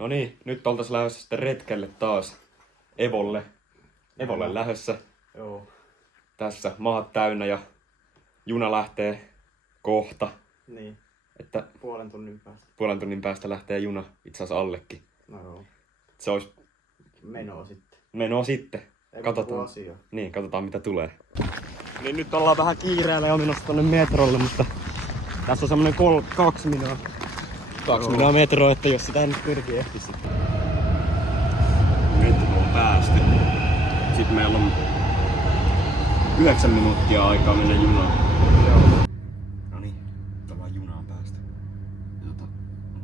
No niin, nyt oltais lähdössä sitten retkelle taas Evolle. Evolle lähdössä. Joo. Tässä maat täynnä ja juna lähtee kohta. Niin. Että Puolen tunnin päästä. puolen tunnin päästä lähtee juna itse asiassa allekin. No joo. Se olisi Menoa sitten. menoa sitten. Ei Katsotaan. vuosia. Niin, katsotaan mitä tulee. Niin nyt ollaan vähän kiireellä ja menossa tonne metrolle, mutta tässä on semmonen 2 minua. 2 minua metroa, että jos sitä nyt pyrkii ehti sitten. Metroon päästy. Sitten meillä on 9 minuuttia aikaa mennä junaan. Joo. No niin, nyt ollaan junaan päästy.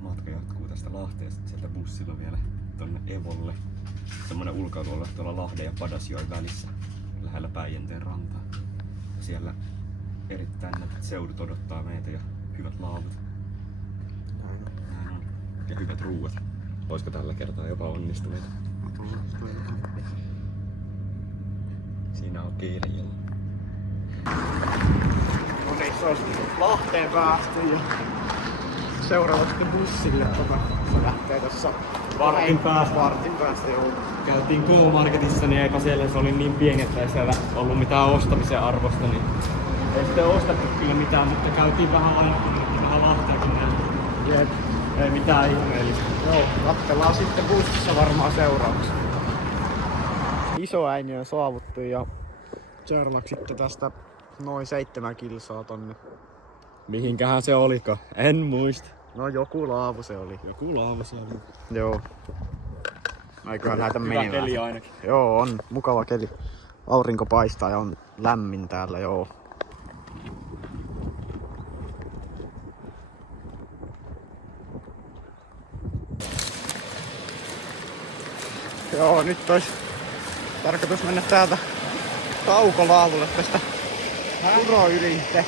Matka jatkuu tästä Lahteen sitten sieltä bussilla vielä tonne Evolle. Semmonen ulkoilualue tuolla Lahden ja Padasjoen välissä, lähellä Päijänteen rantaa. Ja siellä erittäin nätit seudut odottaa meitä ja hyvät laavut. Näin on. Ja hyvät ruuat. Olisiko tällä kertaa jopa onnistuneita? Siinä on kiireellä. No niin, se olisi Lahteen päästy ja seuraavaksi sitten bussille, se lähtee tossa Vartin päästä. Vartin päästä, joo. Käytiin K-Marketissa, niin eipä siellä se oli niin pieni, että ei siellä ollut mitään ostamisen arvosta. Niin ei sitten ostettu kyllä mitään, mutta käytiin vähän lainattiin vähän Lahteakin näin. Jep. Ei mitään ihmeellistä. Joo, katsellaan sitten bussissa varmaan seuraavaksi. Isoäini on saavuttu ja Sherlock sitten tästä noin 7 kilsaa tonne. Mihinkähän se oliko? En muista. No joku laavu se oli. Joku laavu se oli. Joo. Eiköhän näitä Hyvä menemään. keli ainakin. Joo, on mukava keli. Aurinko paistaa ja on lämmin täällä, joo. Joo, nyt olisi tarkoitus mennä täältä kaukolaavulle tästä Puro-ylitse.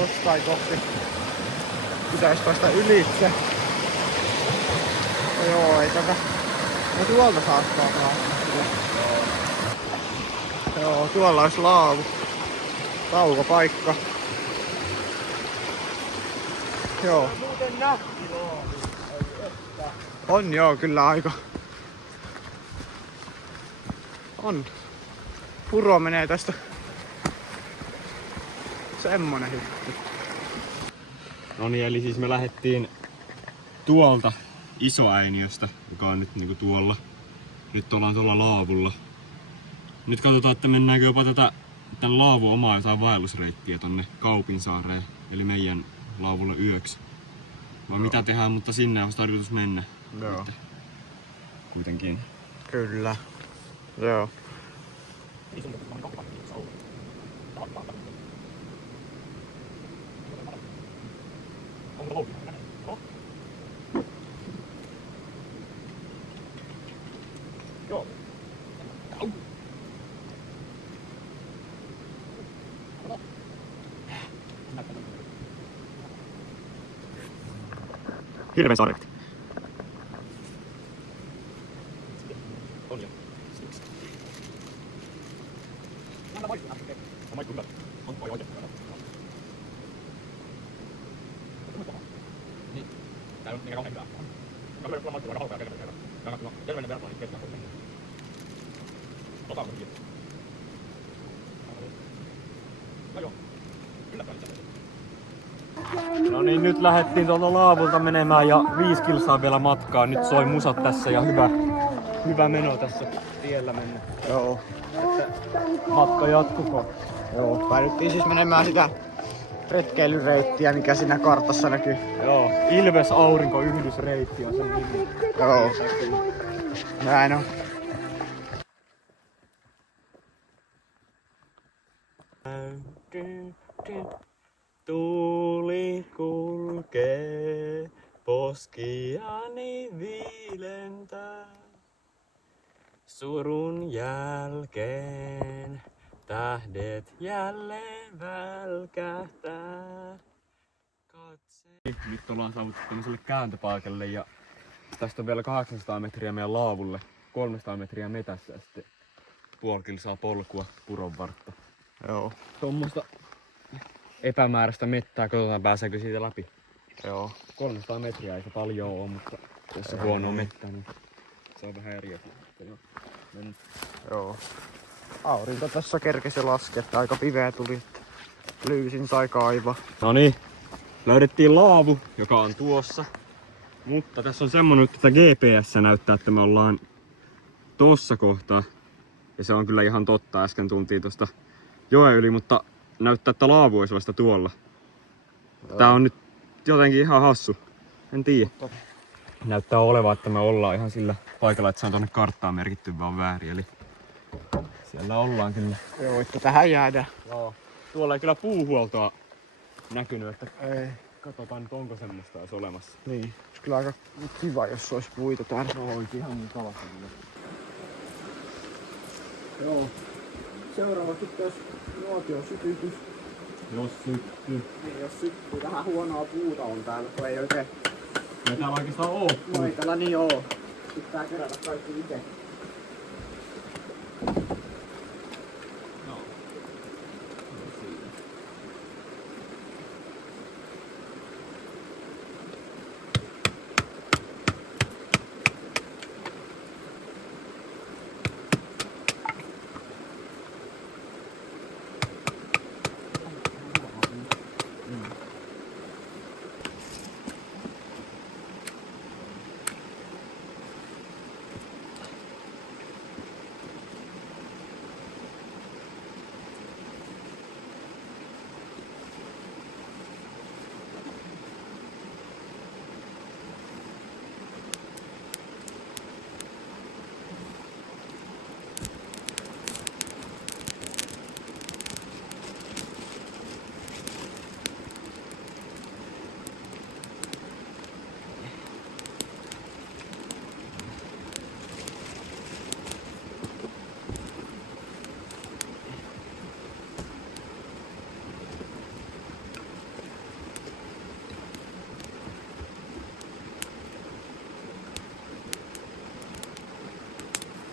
Jostain kohti pitäis päästä ylitse. No joo, ei tätä. No tuolta saattaa päästä. Joo, tuolla olisi laavu. Taukopaikka. Joo. On joo, kyllä aika. On. Puro menee tästä. Semmonen hyppy. No niin, eli siis me lähdettiin tuolta Isoäiniöstä, joka on nyt niinku tuolla. Nyt ollaan tuolla laavulla. Nyt katsotaan, että mennäänkö jopa tän laavun omaa jotain vaellusreittiä tonne Kaupinsaareen, eli meidän laavulle yöksi. Vai mitä tehdään, mutta sinne olisi tarkoitus mennä. Joo. Kuitenkin. Kyllä. Joo. Hirvensaarelta. No niin, nyt lähdettiin tuolta laavulta menemään ja 5 kilsaa vielä matkaa. Nyt soi musat tässä ja hyvä meno tässä tiellä mennä. Joo. Matka jatkuko. Joo. Päädyttiin siis menemään sitä retkeilyreittiä, mikä siinä kartassa näkyy. Joo, Ilves Aurinko yhdysreitti on sen nimi. Joo. Näin on. Tuuli kulkee, poskiani viilentää. Surun jälkeen tähdet jälleen välkähtää. Nyt ollaan saavuttu tämmöiselle kääntöpaikalle ja tästä on vielä 800 metriä meidän laavulle. 300 metriä metässä ja sitten puoli kilsaa polkua Puron vartta. Joo. Tuommoista epämääräistä mettää, katsotaan pääseekö siitä läpi. Joo. 300 metriä ei se paljon oo, mutta Tässä huonoa mettää, niin se on vähän eri asia. Joo. Aurinko tässä kerkesi laskea, että aika pimeä tuli. Lyysin sai kaivaa. No niin, löydettiin laavu, joka on tuossa. Mutta tässä on semmonen, että GPS näyttää, että me ollaan tossa kohtaa. Ja se on kyllä ihan totta, äsken tultiin tosta joen yli, mutta näyttää, että laavu olisi vasta tuolla. Tää on nyt jotenkin ihan hassu. En tiedä. Näyttää olevan, että me ollaan ihan sillä paikalla, että se on tonne karttaan merkitty vaan väärin. Eli siellä ollaan kyllä. Joo, että tähän jäädään. Joo. Tuolla ei kyllä puuhuoltoa näkynyt, että Ei. katsotaan nyt onko semmoista edes olemassa. Niin. Olisi kyllä aika kiva, jos olisi puita täällä. No olisi ihan mukava kyllä. Joo. Seuraavaksi jos nuotio sytytys. Jos syttyy. Niin, jos syttyy. Vähän huonoa puuta on täällä, kun ei oikein. Ei täällä oikeastaan oo. No ei täällä niin oo. Pitää kerätä kaikki itse. No.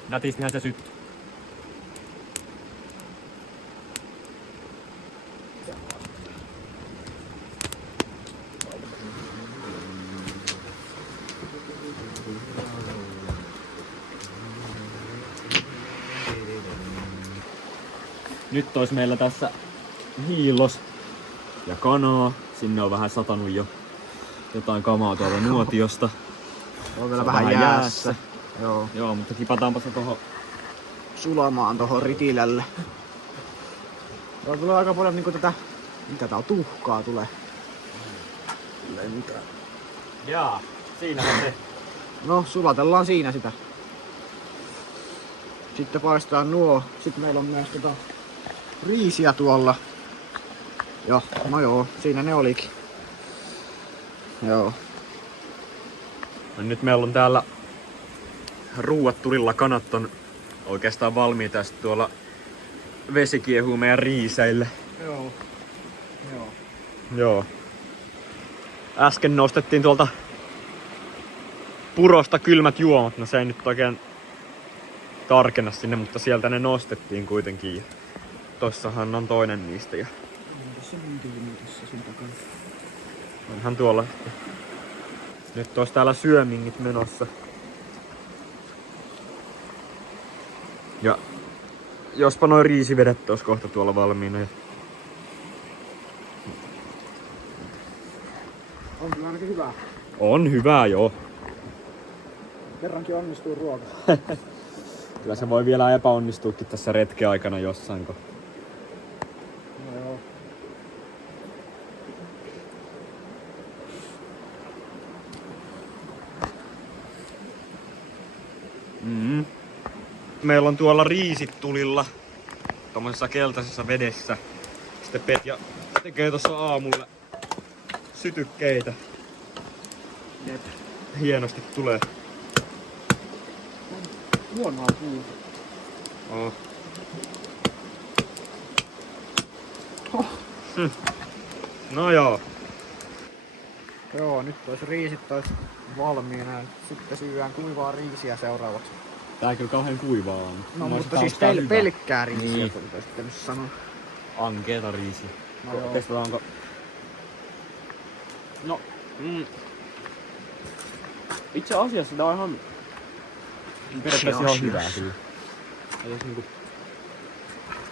Nätistihän se syttyy. Nyt olisi meillä tässä hiilos ja kanaa. Sinne on vähän satanut jo jotain kamaa tuolta nuotiosta. On vielä vähän jäässä. Joo. Joo, mutta kipataanpa se tohon. Sulamaan tohon ritilälle. Joo, tulee aika paljon niinku tätä. Mitä tää on? Tuhkaa tulee. Ei mitään. Jaa, siinähän se. No, sulatellaan siinä sitä. Sitten paistetaan nuo. Sitten meillä on myös riisiä tuolla. Ja, no joo, siinä ne olikin. Joo. No nyt meillä on täällä ruuat tulilla, kanat on oikeastaan valmiita ja sitten tuolla vesi kiehuu meidän riiseille. Joo. Joo. Joo. Äsken nostettiin tuolta purosta kylmät juomat, no se ei nyt oikein tarkenna sinne, mutta sieltä ne nostettiin kuitenkin. Tossahan on toinen niistä ja Tässä on tässä sun takana. onhan tuolla sitten. Nyt olisi täällä syömingit menossa. Ja jospa noin riisivedet olisi kohta tuolla valmiina. On kyllä ainakin hyvä. On hyvää joo. Kerrankin onnistuu ruoka. Kyllä se voi vielä epäonnistuukin tässä retken aikana jossain. No joo. Meillä on tuolla riisit tulilla tommosessa keltaisessa vedessä. Sitten Petja tekee tossa aamulla sytykkeitä. Jep. Hienosti tulee. Huonoa puuta. Oh. No joo. Joo, nyt riisit valmiina ja sitten syödään kuivaa riisiä seuraavaksi. Tää kyllä kauhean kuivaa on. No Mä mutta tää siis on hyvä. pelkkää riisiä, Niin. kun olisi pitänyt sanoa. Ankeeta riisiä. No joo. Testataanko? No. Itse asiassa tää on ihan periaatteessa ihan hyvää kyllä.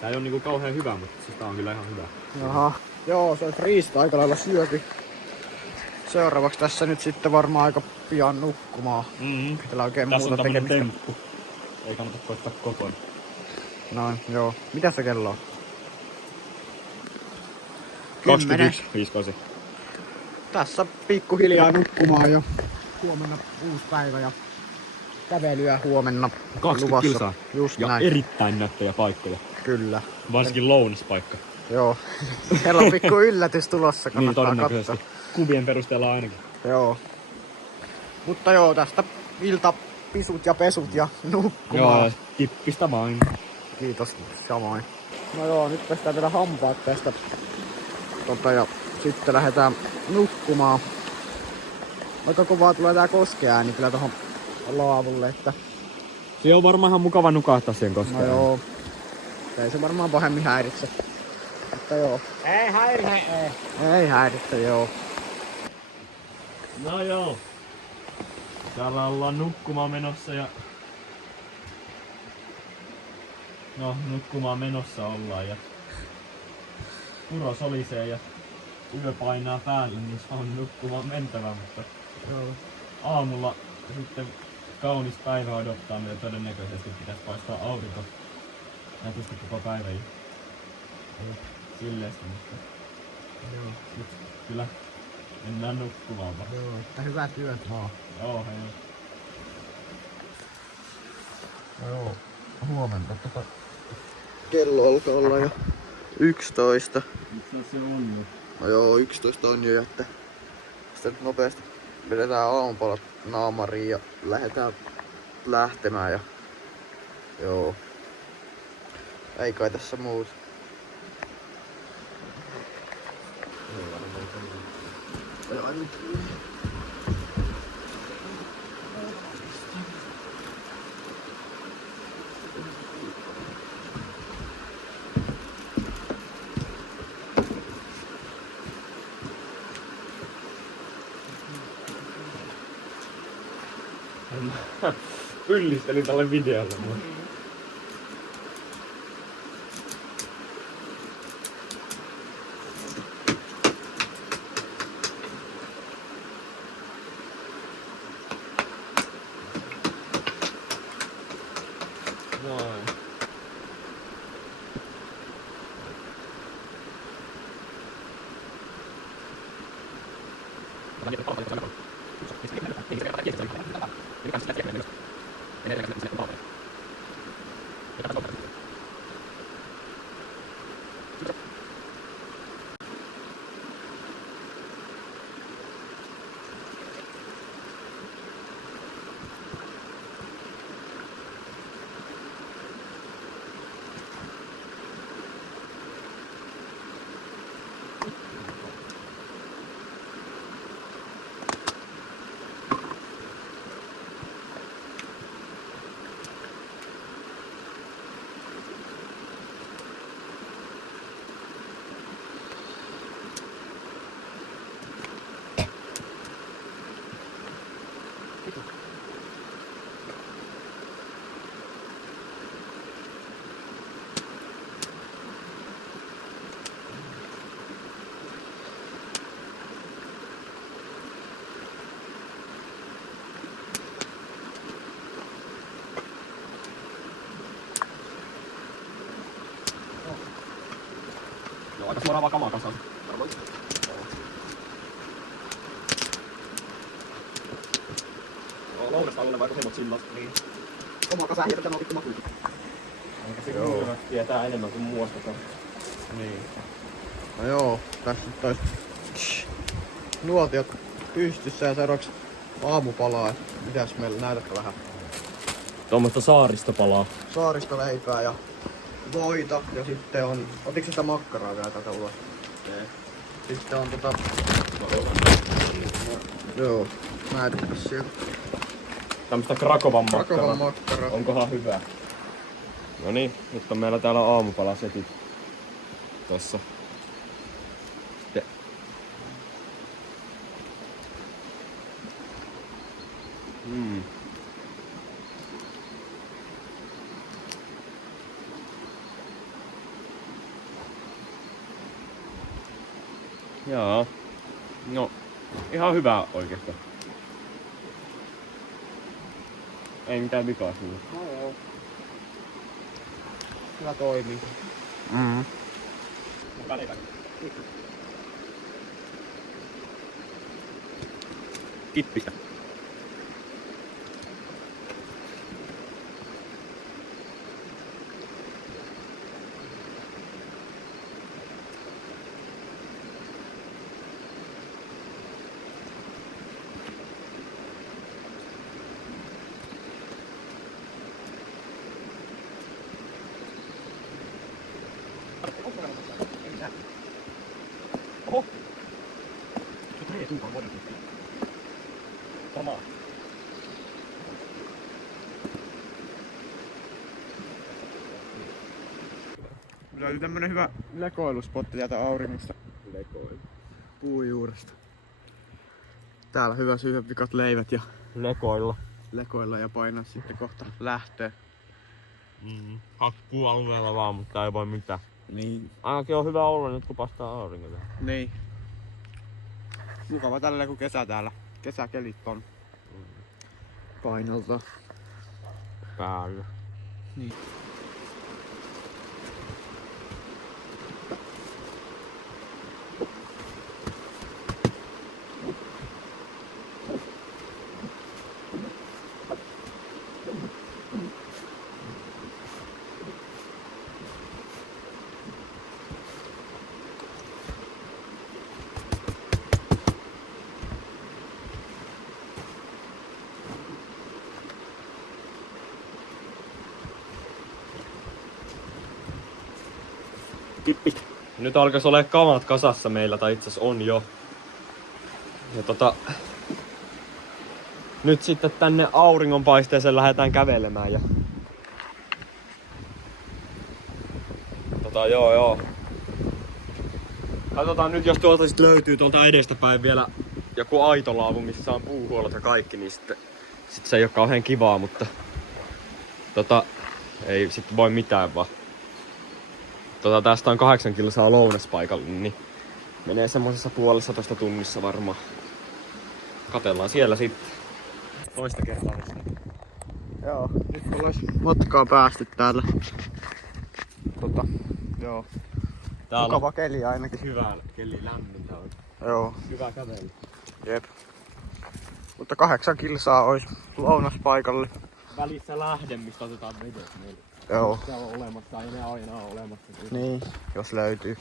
Tää ei oo niinku kauhean hyvä, mutta siis tää on kyllä ihan hyvä. Jaha. Joo, se on friistä aika lailla syöty. Seuraavaksi tässä nyt sitten varmaan aika pian nukkumaan. Täällä oikein Tässä on muuta tämmönen tekemistä. temppu. Ei kannata koittaa kotona. Noin, joo. Mitä se kello on? 21.58. Tässä pikkuhiljaa nukkumaan jo. Huomenna uusi päivä ja kävelyä huomenna 20 kilsaa. Just Ja näin. erittäin nättejä paikkoja. Kyllä. Varsinkin lounaspaikka. Joo. Siellä on pikku yllätys tulossa, Niin kannattaa todennäköisesti. katsoa. Kuvien perusteella ainakin. Joo. Mutta joo, tästä iltapisut ja pesut ja nukkumaan. Joo, kippistä vain. Kiitos, samoin. No joo, nyt pestään vielä hampaat tästä. Ja sitten lähdetään nukkumaan. Aika kovaa tulee tää koskeääni kyllä tohon laavulle, että Se on varmaan ihan mukava nukahtaa siihen koskaan. no joo. Ei se varmaan pahemmin häiritse. Mutta joo. Ei häiritse. Ei häiritse, joo. No joo. Täällä ollaan nukkumaan menossa ja... No, nukkumaan menossa ollaan ja... Puro solisee ja yö painaa päälle, niin se on nukkumaan mentävä, mutta... Joo. Aamulla sitten kaunis päivä odottaa, mitä todennäköisesti pitäisi paistaa aurinko. Nätisti koko päivän ja... Silleesti, mutta... Joo. Nyt kyllä mennään nukkumaan vaan. Joo, että hyvät yöt vaan. Joo, hei. Joo. Huomenta. Kello alkaa olla jo 11. Mitä se on jo? No joo, 11 on jo, että sitten nyt nopeasti vedetään aamupalat naamariin ja lähdetään lähtemään ja joo. Ei kai tässä muuta. Pyllistelin tälle videolle. Noin. Joo, aika suoraa vaan kamaa kanssa. Joo, lounasta on vaikka hemot sillat, niin... Oma kasa hiirtä tämä on vittu makuukin. Joo. Tietää enemmän kuin muusta. Niin. No joo, tässä nyt taisi nuotiot pystyssä ja seuraavaksi aamupalaa. Mitäs meillä näytätte vähän? Tuommoista saaristopalaa. Saaristoleipää ja voita ja sitten on... Otitko sitä makkaraa vielä tätä ulos? Sitten on joo, näytäpäs sieltä. Tämmöstä Krakovan Krakovan makkaraa. makkara. Onkohan hyvä? No niin, nyt on meillä täällä aamupalasetit. Tossa. Sitten. Joo. No, ihan hyvä oikeastaan. Ei mitään vikaa siinä. No joo. Kyllä toimii. Kippi. Oho! Tre tuukan vuoden. Sama. Löytyi tämmönen hyvä lekoiluspotti täältä auringosta. Lekoilu. Puujuuresta. Täällä hyvä syödä vikat leivät ja Lekoilla. lekoilla ja painaa sitten kohta lähteä. Hakkuualueella vaan, mutta ei voi mitään. Niin. Ainakin on hyvä olla nyt kun pastaa aurinko tähän. Niin. Mukava tällä kun kesä täällä. Kesäkelit on painolta. Päällä. Niin. Kippi. Nyt alkaisi olla kamat kasassa meillä, tai itse asiassa on jo. Ja nyt sitten tänne auringonpaisteeseen lähdetään kävelemään ja... Joo. Katsotaan nyt, jos tuolta sit löytyy tuolta edestäpäin vielä joku aitolaavu, missä on puuhuollot ja kaikki, niin sitten se ei oo kauhean kivaa, mutta... ei sitten voi mitään vaan. Tästä on 8 kilsaa lounaspaikalle, niin menee semmosessa 1,5 tunnissa varmaan. Katellaan siellä sitten. Toista kertaa sitten. Joo, nyt ollaan matkaa päästy täällä. Joo. Täällä Mukava on keli ainakin. hyvä keli, lämmintä on. Joo. Hyvä kävely. Jep. Mutta 8 kilsaa ois lounaspaikalle. Välissä lähde, mistä otetaan vedet meille. Joo. Se on olemassa, ei ne aina ole olemassa. Niin, jos löytyy.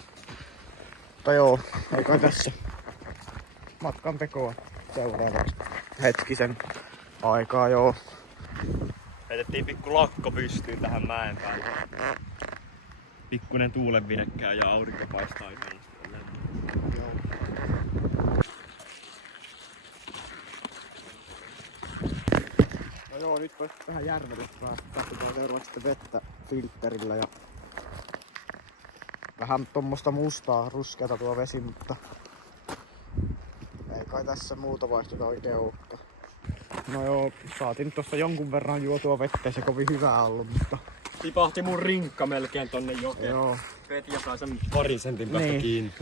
Mutta joo, eikä tässä matkan tekoa seuraavaksi hetkisen aikaa joo. Heitettiin pikku lakko pystyyn tähän mäen päälle. Pikkunen tuulenvidekkää ja aurinko paistaa ihanasti. No joo, nyt voisi vähän järvelle päästä. Katsotaan seuraavaksi sitten vettä filtterillä ja vähän tommosta mustaa, ruskeata tuo vesi, mutta ei kai tässä muuta vaihtoehtoa oikein olekaan. No joo, saatiin nyt tossa jonkun verran juotua vettä, ei se kovin hyvää ollut, mutta... Tipahti mun rinkka melkein tonne jokeen. Joo. Petja sai sen parin sentin päästä Niin. kiinni.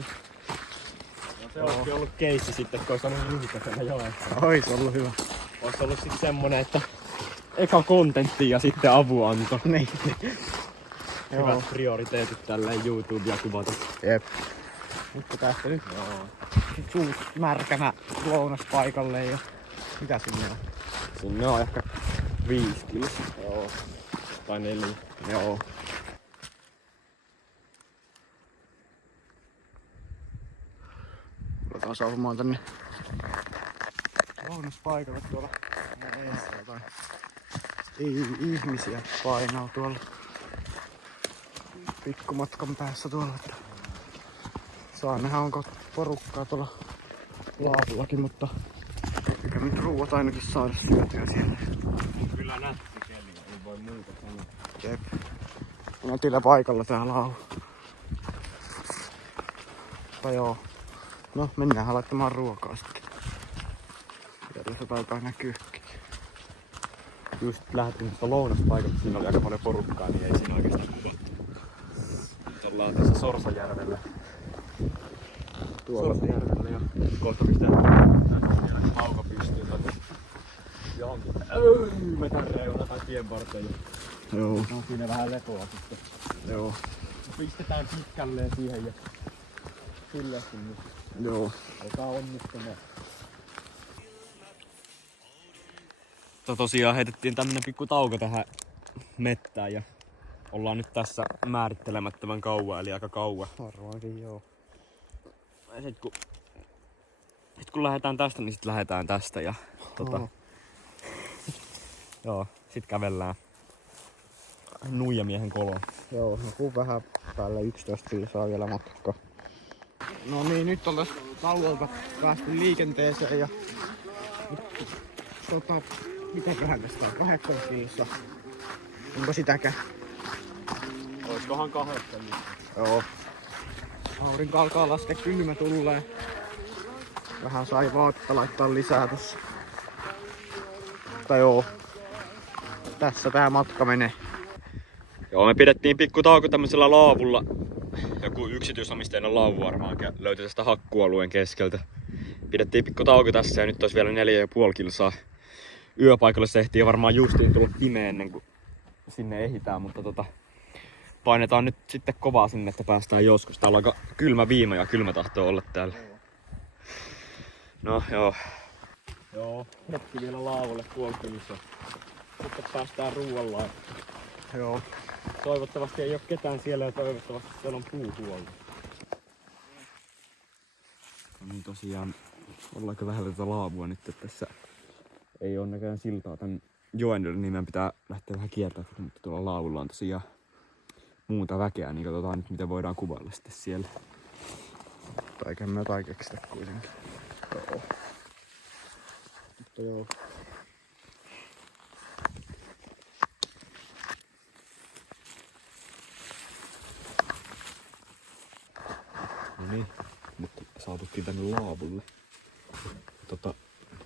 No se olisi ollut keissi sitten, kun olisi ollut rinkka siellä joessa. Ois ollut hyvä. Olisi ollut sitten semmonen, että eka kontentti ja sitten avuanto. Niin. Joo. Hyvät prioriteetit tälleen YouTubea kuvata. Jep. Mutta tästä nyt suut märkänä lounaspaikalle ja mitä sinne on? Sinne on ehkä 5 kilsa. Joo. Tai 4. Joo. Ruvetaan saapumaan tänne lounaspaikalle tuolla. Ei ihmisiä painaa tuolla pikkumatkan päässä tuolla. Saa nähdä onko porukkaa tuolla laavullakin, mutta eikä nyt ruuat ainakin saada syötyä siellä. Kyllä nätti keli, ei voi muuta sanoa. Jep. Nätillä paikalla täällä on. Mutta joo. No mennään laittamaan ruokaa sitten. Siellä se taitaa näkyykin. Just lähdettiin tuosta lounaspaikalta, siinä oli aika paljon porukkaa, niin ei siinä oikeastaan kuvattu. Nyt ollaan tässä Sorsajärvellä. tuolla järvellä ja Kohta pistää tästä vielä lauka pystyy johonkin metän reuna tai tien varteen. joo. On siinä vähän lepoa sitten. Joo. Pistetään pitkälleen siihen ja sillekin nyt. Joo. Joka onnistunut. Tosiaan heitettiin tämmönen pikku tauko tähän mettään ja ollaan nyt tässä määrittelemättömän kauan, eli aika kauan. Varmaankin joo. Ja sit kun lähdetään tästä, niin sit lähdetään tästä ja joo, sit kävellään Nuijamiehen koloon. Joo, no kun vähän päälle 11 kilsaa vielä matkaa. No niin, nyt on tästä tauolta päästy liikenteeseen ja mitäköhän tästä on? 8 kilsaa. Onko sitäkään? Oiskohan 8? Joo. Aurinko alkaa laskea, kylmä tulee. Vähän sai vaatetta laittaa lisää tossa. Mutta joo. Tässä tää matka menee. Joo, me pidettiin pikku tauko tämmöisellä laavulla. Joku yksityisomisteinen laavu varmaan löytyi tästä hakkualueen keskeltä. Pidettiin pikku tauko tässä ja nyt olisi vielä 4,5 kilsaa. Yöpaikalle se ehtii varmaan justiin tulla pimeä ennen kuin sinne ehditään, mutta painetaan nyt sitten kovaa sinne, että päästään joskus. Täällä on aika kylmä viima ja kylmä tahtoo olla täällä. No joo. Joo, hetki vielä laavulle puolikylissä. Sitten päästään ruuallaan. Joo. Toivottavasti ei oo ketään siellä ja toivottavasti siellä on puuhuolto. No niin tosiaan, ollaanko lähellä tätä laavua nyt, että tässä ei oo näköjään siltaa tän joen yli, niin meidän pitää lähteä vähän kiertämään, mutta tuolla laavulla on tosiaan muuta väkeä, niin katsotaan nyt miten voidaan kuvailla sitten siellä. Eikä me jotain keksitä kuitenkin. Joo. Mutta joo. No niin, nyt saatuttiin tänne laavulle.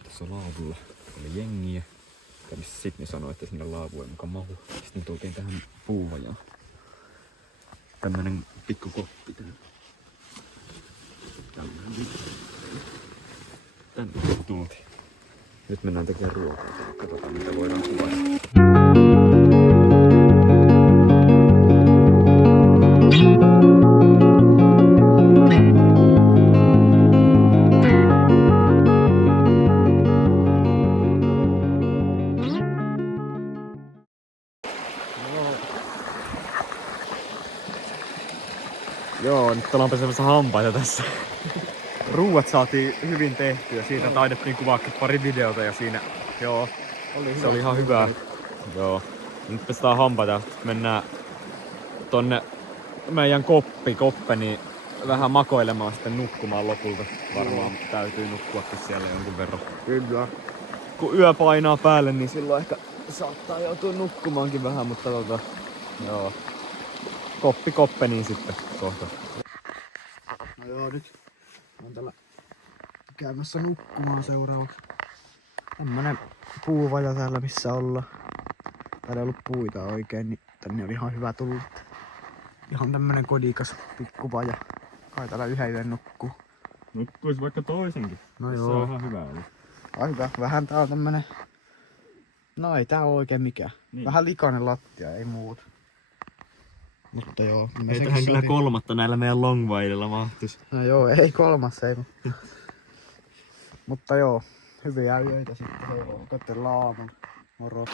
Tässä laavulla oli jengiä. Ja missä Sidney sanoi, että sinne laavu ei mukaan mahu. Sitten tultiin tähän puuvajaan. Tämmönen pikku koppi täällä. Tänne tultiin. Nyt mennään tekemään ruokaa. Katsotaan mitä voidaan kuvailla. Joo, nyt ollaan pesemässä hampaita tässä. Ruuat saatiin hyvin tehtyä. Siitä taidettiin kuvaa pari videota ja siinä, joo, se oli ihan hyvää. Joo. Nyt pestetään hampaita ja mennään tonne meidän koppeniin vähän makoilemaan sitten nukkumaan lopulta. Varmaan täytyy nukkuakin siellä jonkun verran. Kyllä. Kun yö painaa päälle, niin silloin ehkä saattaa joutua nukkumaankin vähän, mutta joo. Koppeniin sitten kohta. No joo, nyt on täällä käymässä nukkumaan seuraavaksi. Tämmönen puuvaja täällä missä ollaan. Täällä ei ollut puita oikein, niin tänne oli ihan hyvä tulla. Ihan tämmönen kodikas pikkuvaja. Kai täällä yhden yön nukkuu. Nukkuis vaikka toisenkin. No Se joo. on ihan hyvä. Eli. Ai hyvä. Vähän tää on tämmönen... No ei tää oo oikein mikään. Niin. Vähän likainen lattia, ei muuta. Mutta joo. Ei tähän kyllä kolmatta näillä meidän longwaililla mahtuisi. No joo, ei kolmas ei. Mutta joo, hyviä yöitä sitten. Joo, katsellaan aamulla. Moro.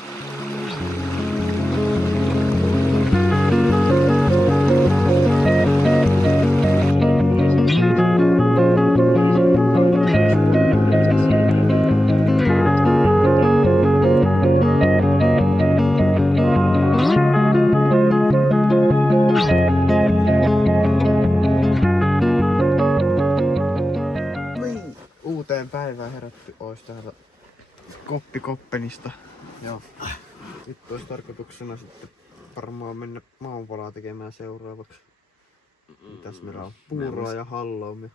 Uuteen päivään herätty ois täällä koppenista. Joo. Nyt olisi tarkoituksena sitten varmaan mennä maanpalaa tekemään seuraavaksi. Mitäs meillä on? Puuroa ja halloumia.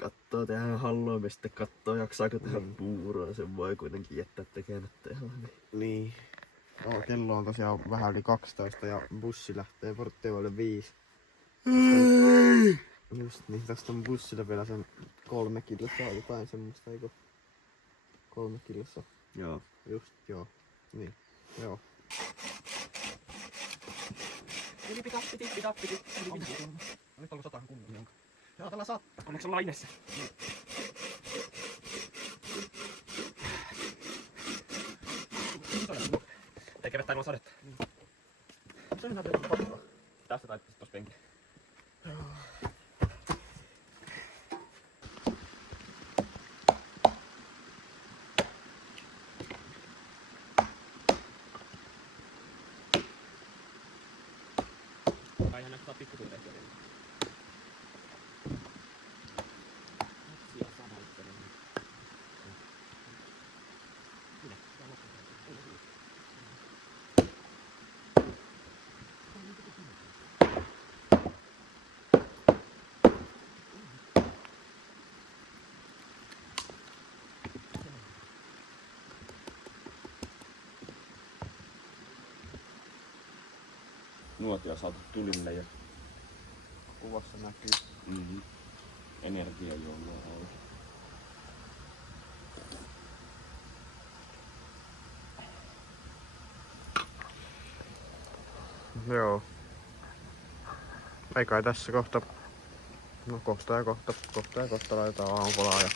Kattoo tehdään halloumia, sitten kattoo jaksaako tehdä puuroa. Sen voi kuitenkin jättää tekemättä ihan. Niin. Joo, kello on tosiaan vähän yli 12 ja bussi lähtee porttioille 5. Just niin, tästä on bussilla vielä sen 3 kilossa jotain semmoista, eikö? 3 kilossa. Joo. Just, joo. Niin, joo. Tippi. Nyt onko 100 kunnon? Joo, tällä saa. Onneksi on lainessa. Tekevät täällä on sadetta. Se on ihan pakkaa. Tästä tai tossa penkillä. Aihan näyttää pikkutunteja. Nuotio saatu tulille ja Kuvassa näkyy. energiajuomia on. Joo. Ei kai tässä kohta. No kohta ja kohta laitetaan aamupalaa ja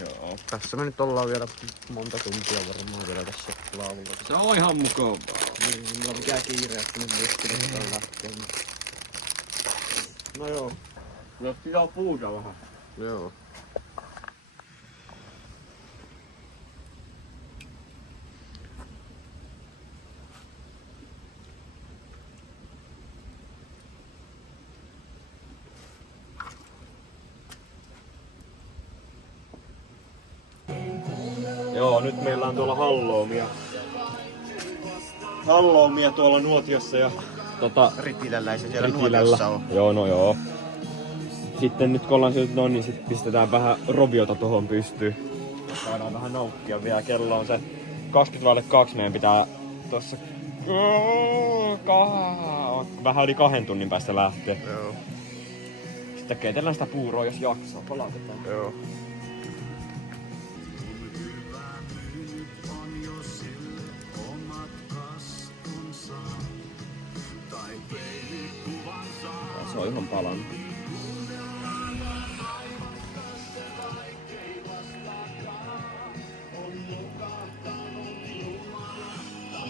Joo. tässä me nyt ollaan vielä monta tuntia varmaan vielä tässä laavulla. Se on ihan mukavaa. Niin, mulla on mikään kiire, että nyt muistin lähteä. No joo. Jos pitää puuta vähän. Joo. Joo, nyt meillä on tuolla halloumia tuolla nuotiossa ja Ritilällä ei se siellä Ritilällä. nuotiossa on. Joo, no joo. Sitten nyt kun ollaan syöty noin, niin sit pistetään vähän roviota tohon pystyyn. Saadaan vähän nauttia vielä. Kello on se 20:02. Meidän pitää tossa vähän yli 2 tunnin päästä lähteä. Joo. Sitten keitellään sitä puuroa, jos jaksaa. Palautetaan. Joo. Se on ihan palannut.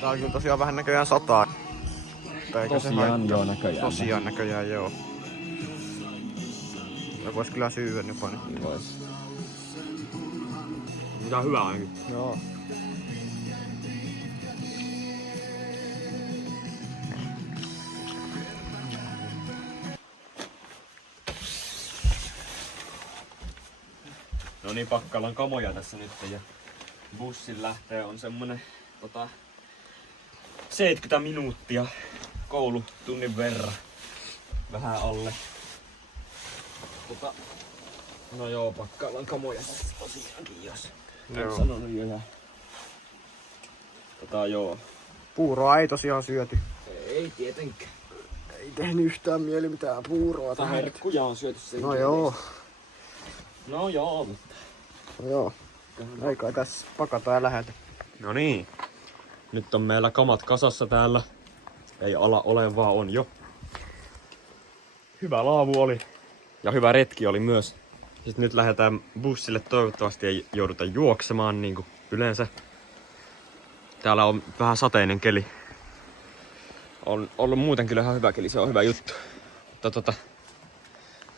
Täällä kyllä tosiaan vähän näköjään sataa. Tosiaan joo näköjään. Tosiaan näköjään joo. Ja vois kyllä syyä jopa nyt. Niin vois. Mitä hyvä ainakin. Joo. No niin, pakkaillaan kamoja tässä nyt ja bussin lähtee on semmonen 70 minuuttia koulutunnin verran. Vähän alle. No joo, pakkaillaan kamoja tässä tosiaankin, jos en sanonut jo. Ja joo. Puuroa ei tosiaan syöty. Ei tietenkään. Ei tehnyt yhtään mieli mitään puuroa tähän. Herkkuja on syöty sen. No joo. No joo, mutta... No joo. Ei kai tässä pakata ja lähetä. No niin. Nyt on meillä kamat kasassa täällä. Ei ala ole, vaan on jo. Hyvä laavu oli. Ja hyvä retki oli myös. Sitten nyt lähdetään bussille, toivottavasti ei jouduta juoksemaan niin kuin yleensä. Täällä on vähän sateinen keli. On ollut muuten kyllä ihan hyvä keli, se on hyvä juttu. Mutta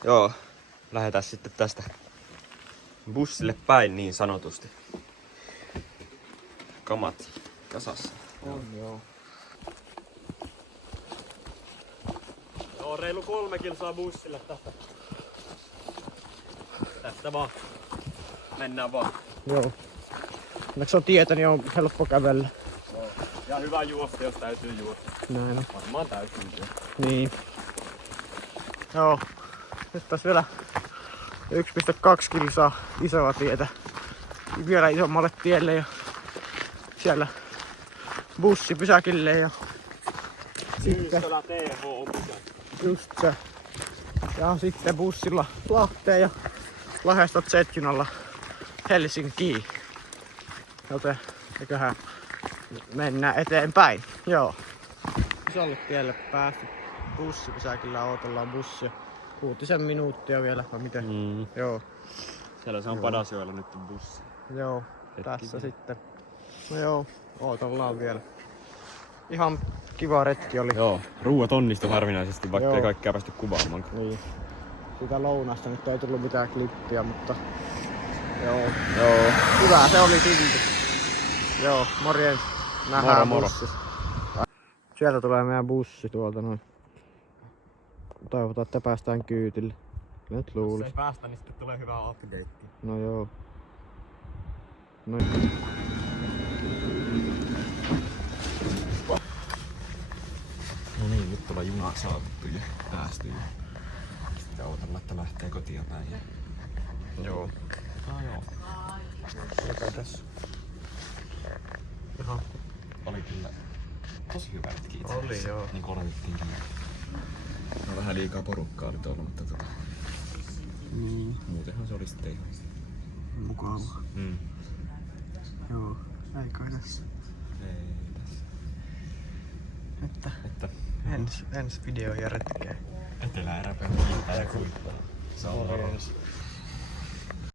joo, lähdetään sitten tästä bussille päin niin sanotusti. Kamat kasassa. On joo. Joo, reilu 3 kilsaa bussille tästä. Tästä vaan. Mennään vaan. Joo. Onneksi on tietä, niin on helppo kävellä. Joo. Ja hyvä juosta, jos täytyy juosta. Näin on. Varmaan täytyy juosta. Niin. Joo. Nyt taas vielä 1,2 kilsaa isoa tietä. Vielä isommalle tielle ja siellä bussipysäkille ja Syystölä TV on pysäkki. just se. Ja sitten bussilla Lahteen ja Lahdesta Z-junalla Helsinkiin. Joten eiköhän mennään eteenpäin. Joo. Isolle tielle päästy bussipysäkillä, odotellaan bussia. 6 minuuttia vielä, vai miten? Joo. Siellä se on Padasjoella nyt bussi. Joo, tässä sitten. No joo, odotellaan vielä. Ihan kiva retki oli. Joo, ruuat onnistui harvinaisesti, vaikka ei kaikkea päästy kuvaamaan. Niin. Sitä lounasta nyt ei tullut mitään klippiä, mutta joo. Hyvä se oli silti. Joo, morjens. Nähdään bussissa. Sieltä tulee meidän bussi tuolta noin. Toivotaan, että päästään kyytille. Nyt luulis. Jos ei päästä, niin sitten tulee hyvä update. No joo. No. No niin, nyt ollaan junaa saatettu ja päästy. Sitten odotellaan, että lähtee kotia päin. Joo. Joo. Mikä tässä? Ihan. Oli kyllä tosi hyvä retki itse Oli joo. Niin kuin odotettiinkin. No vähän liikaa porukkaa nyt ollut, mutta muutenhan se oli sitten ihan Mukava. Joo, ei kai tässä. Ei tässä. Että ensi video ja retkeen. Etelä-Eräpää ja kuittaa. Morjens.